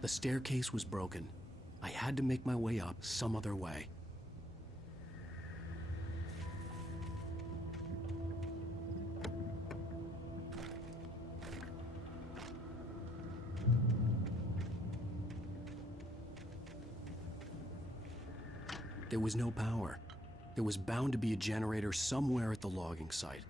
The staircase was broken. I had to make my way up some other way. There was no power. There was bound to be a generator somewhere at the logging site.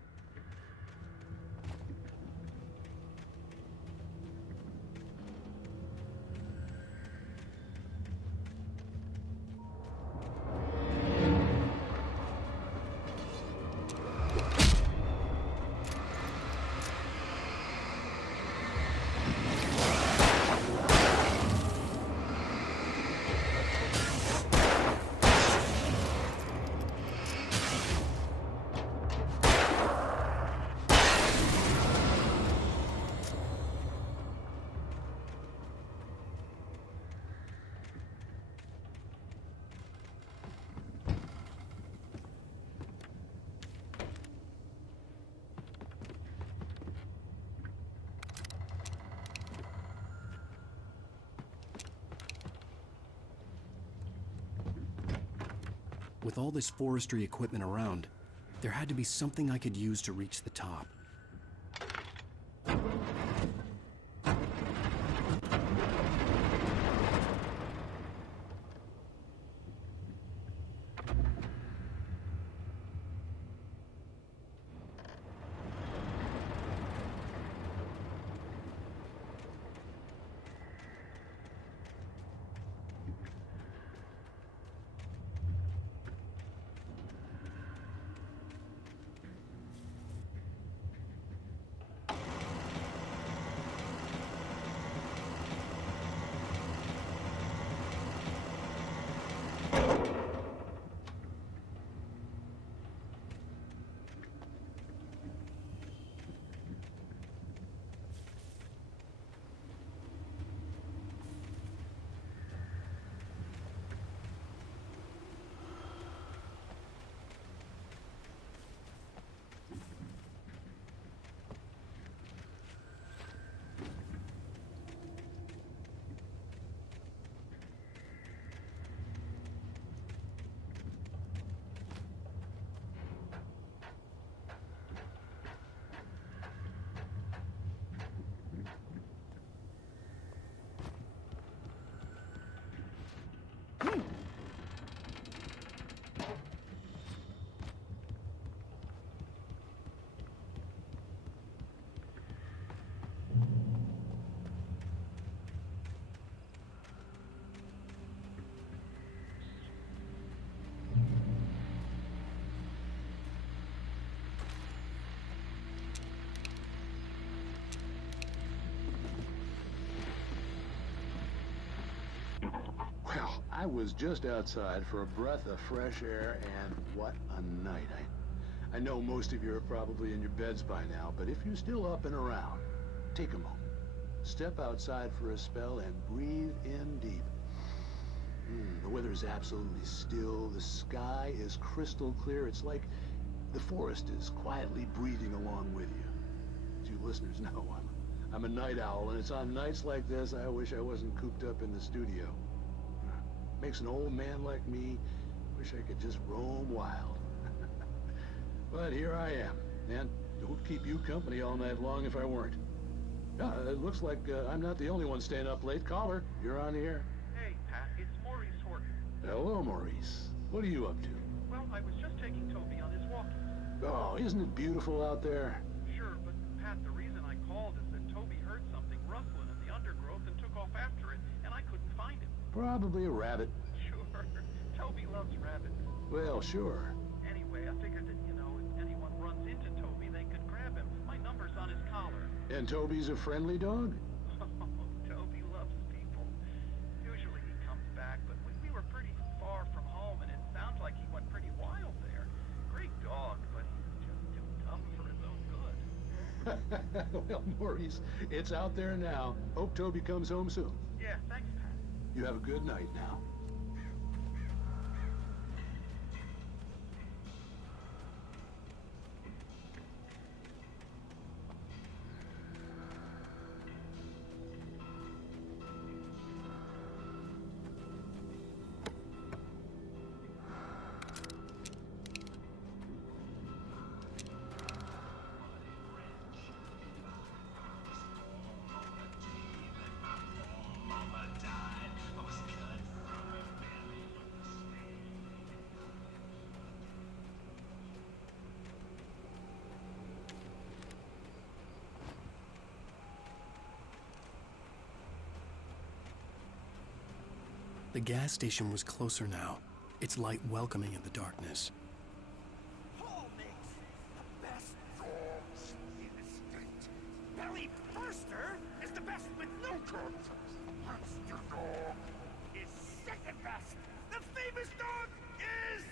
With all this forestry equipment around, there had to be something I could use to reach the top. Well, I was just outside for a breath of fresh air, and what a night. I know most of you are probably in your beds by now, but if you're still up and around, take a moment. Step outside for a spell and breathe in deep. The weather is absolutely still. The sky is crystal clear. It's like the forest is quietly breathing along with you. As you listeners know, I'm a night owl, and it's on nights like this I wish I wasn't cooped up in the studio. Makes an old man like me wish I could just roam wild. But here I am, and don't keep you company all night long if I weren't. It looks like I'm not the only one staying up late. Caller, you're on the air. Hey, Pat, it's Maurice Horton. Hello, Maurice. What are you up to? Well, I was just taking Toby on his walkies. Oh, isn't it beautiful out there? Sure, but Pat, the reason I called is that Toby heard something rustling in the undergrowth and took off after it, and I couldn't find him. Probably a rabbit. Sure. Toby loves rabbits. Well, sure. Anyway, I figured that, if anyone runs into Toby, they could grab him. My number's on his collar. And Toby's a friendly dog? Oh, Toby loves people. Usually he comes back, but we were pretty far from home, and it sounds like he went pretty wild there. Great dog, but he's just too dumb for his own good. Well, Maurice, it's out there now. Hope Toby comes home soon. Yeah, thanks, Pat. You have a good night now. The gas station was closer now, its light welcoming in the darkness. Paul makes the best dogs in the state. Belly Burster is the best with no contest. Monster Dog is second best. The famous dog is...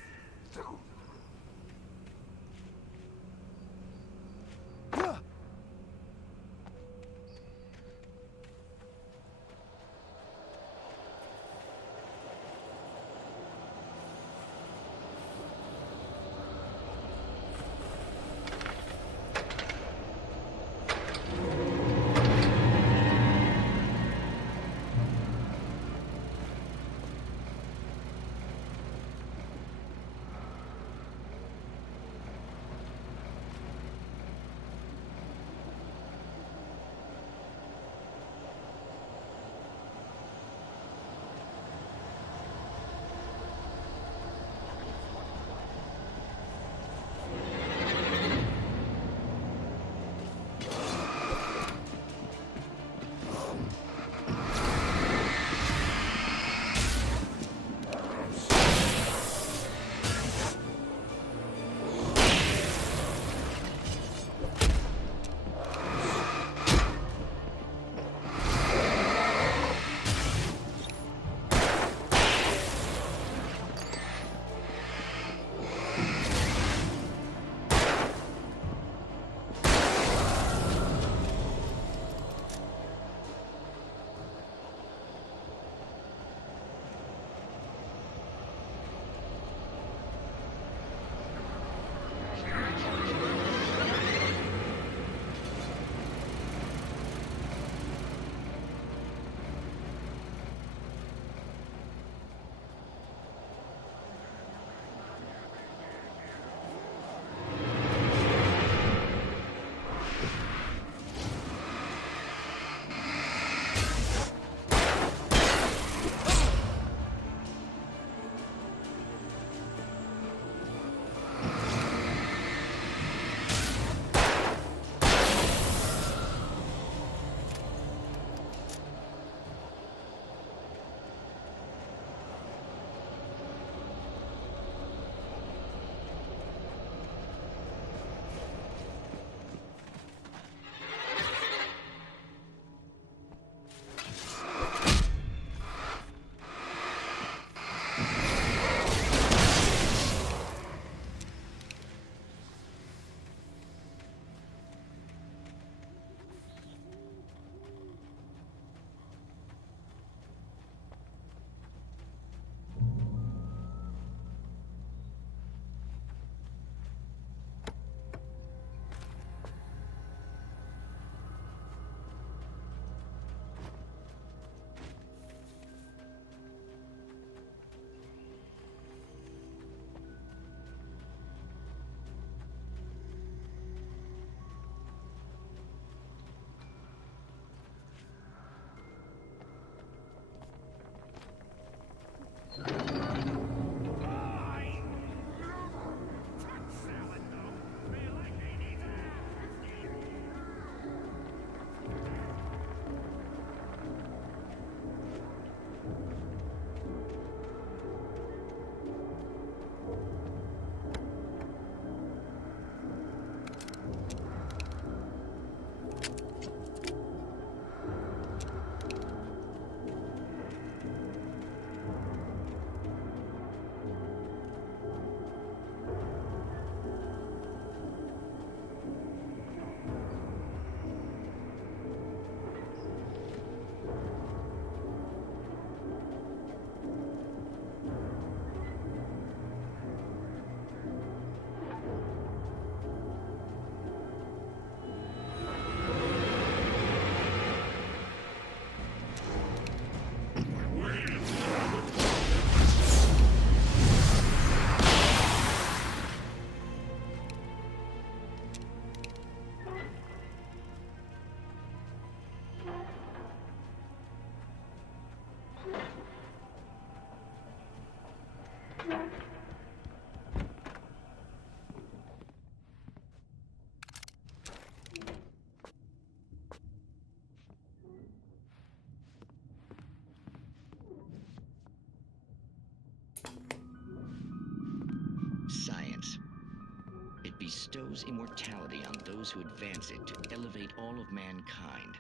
bestows immortality on those who advance it to elevate all of mankind.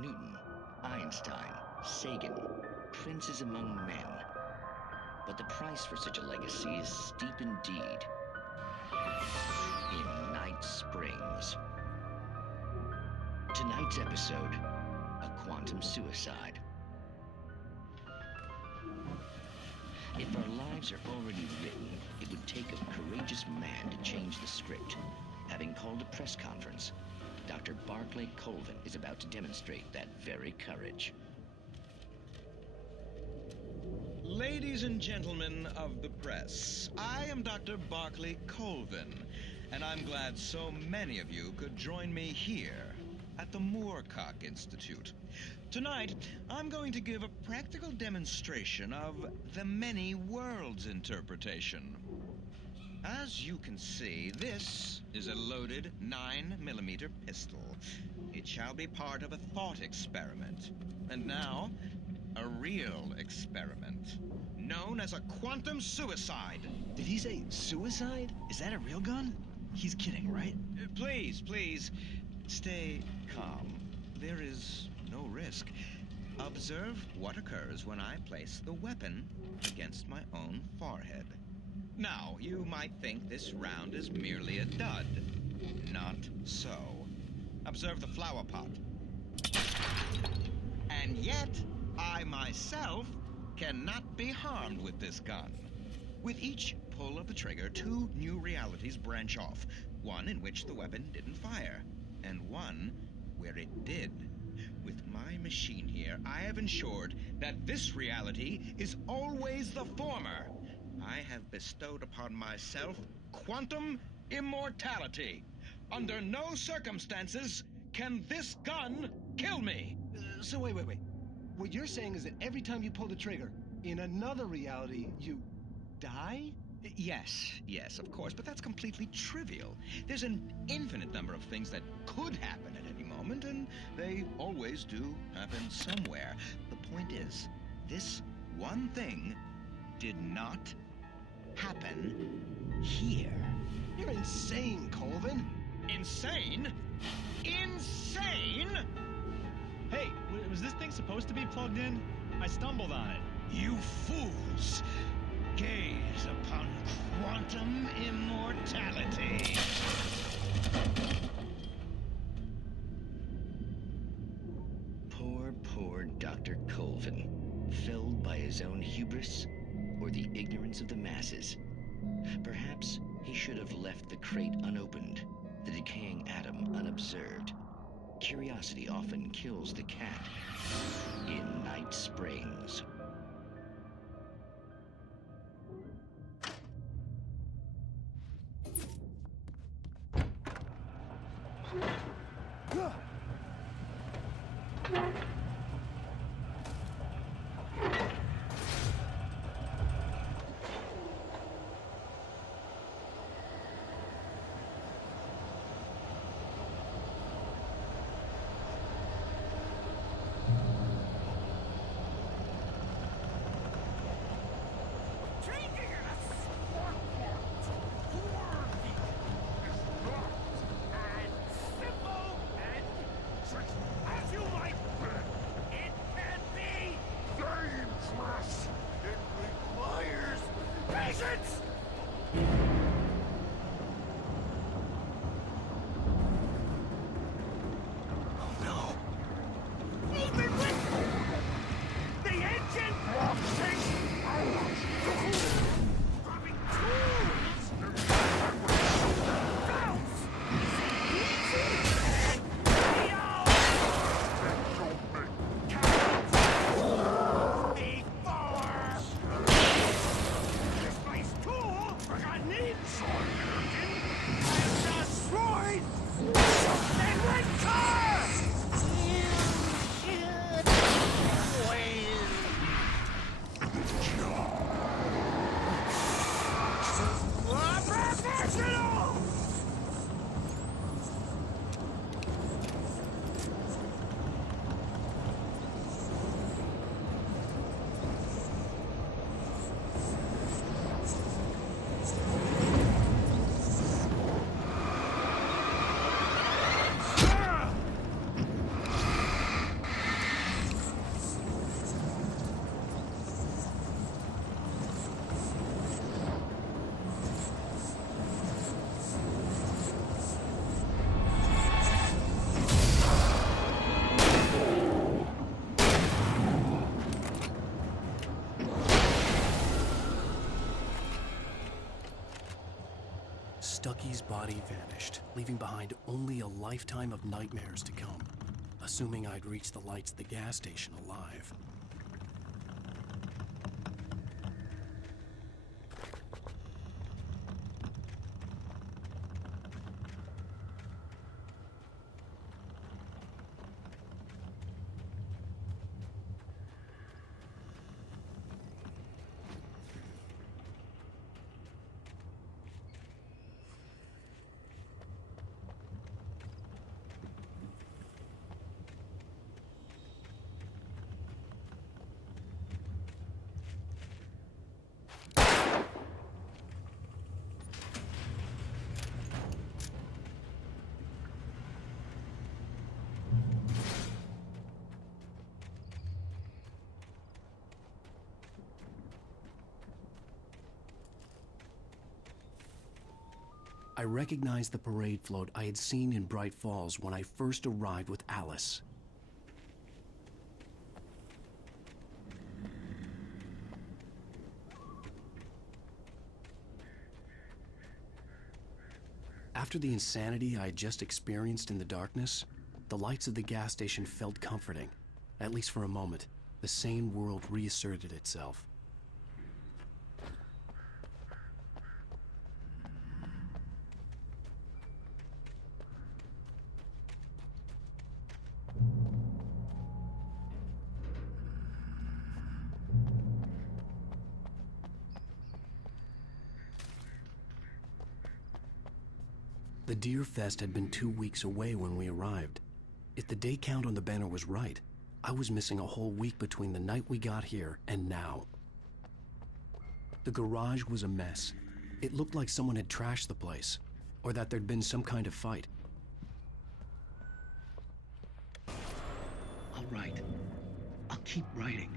Newton, Einstein, Sagan, princes among men. But the price for such a legacy is steep indeed. In Night Springs. Tonight's episode, a quantum suicide. If our lives are already written, it would take a courageous man to change the script. Having called a press conference, Dr. Barclay Colvin is about to demonstrate that very courage. Ladies and gentlemen of the press, I am Dr. Barclay Colvin, and I'm glad so many of you could join me here at the Moorcock Institute. Tonight, I'm going to give a practical demonstration of the many worlds interpretation. As you can see, this is a loaded 9mm pistol. It shall be part of a thought experiment. And now, a real experiment, known as a quantum suicide. Did he say suicide? Is that a real gun? He's kidding, right? Please, stay calm. There is no risk. Observe what occurs when I place the weapon against my own forehead. Now, you might think this round is merely a dud. Not so. Observe the flower pot. And yet, I myself cannot be harmed with this gun. With each pull of the trigger, two new realities branch off. One in which the weapon didn't fire, and one where it did. With my machine here, I have ensured that this reality is always the former. I have bestowed upon myself quantum immortality. Under no circumstances can this gun kill me. So wait. What you're saying is that every time you pull the trigger, in another reality, you die? Yes, of course, but that's completely trivial. There's an infinite number of things that could happen at any moment, and they always do happen somewhere. The point is, this one thing did not happen here. You're insane, Colvin. Insane? Insane? Hey, was this thing supposed to be plugged in? I stumbled on it. You fools! Gaze upon quantum immortality. Poor Dr. Colvin, felled by his own hubris or the ignorance of the masses. Perhaps he should have left the crate unopened, the decaying atom unobserved. Curiosity often kills the cat. In Night Springs. Simple Stucky's body vanished, leaving behind only a lifetime of nightmares to come, assuming I'd reach the lights at the gas station alive. I recognized the parade float I had seen in Bright Falls when I first arrived with Alice. After the insanity I had just experienced in the darkness, the lights of the gas station felt comforting. At least for a moment, the sane world reasserted itself. The Deer Fest had been 2 weeks away when we arrived. If the day count on the banner was right, I was missing a whole week between the night we got here and now. The garage was a mess. It looked like someone had trashed the place, or that there'd been some kind of fight. I'll write. I'll keep writing.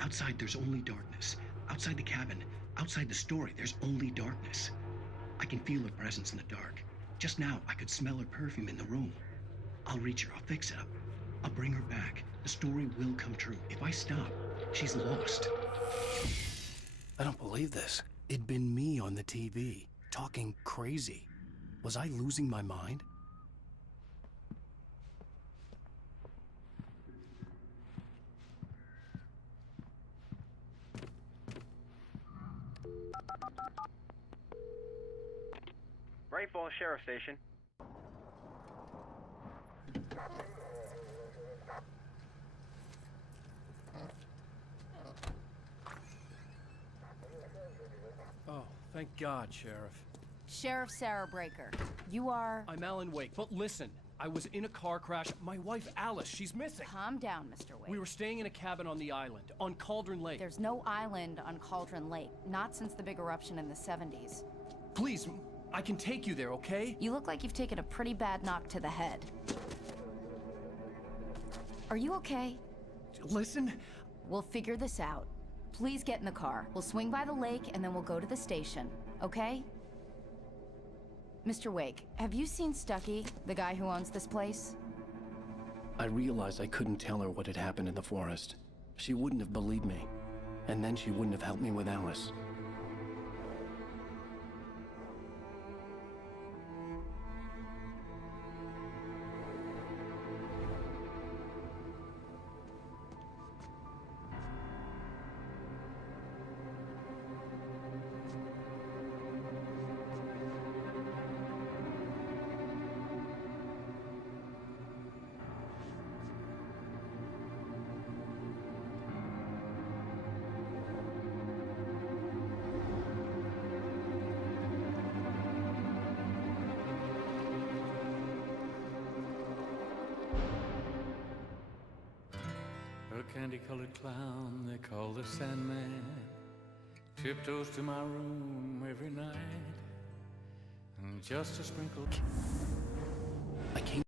Outside, there's only darkness. Outside the cabin, outside the story, there's only darkness. I can feel her presence in the dark. Just now, I could smell her perfume in the room. I'll reach her. I'll fix it up. I'll bring her back. The story will come true. If I stop, she's lost. I don't believe this. It'd been me on the TV, talking crazy. Was I losing my mind? Bright Falls Sheriff Station. Oh, thank God, Sheriff. Sheriff Sarah Breaker. You are... I'm Alan Wake, but listen, I was in a car crash. My wife, Alice, she's missing. Calm down, Mr. Wake. We were staying in a cabin on the island, on Cauldron Lake. There's no island on Cauldron Lake, not since the big eruption in the 70s. Please, I can take you there, okay? You look like you've taken a pretty bad knock to the head. Are you okay? Listen. We'll figure this out. Please get in the car. We'll swing by the lake and then we'll go to the station, okay? Mr. Wake, have you seen Stucky, the guy who owns this place? I realized I couldn't tell her what had happened in the forest. She wouldn't have believed me. And then she wouldn't have helped me with Alice. A candy-colored clown they call the Sandman tiptoes to my room every night, and just a sprinkle. I came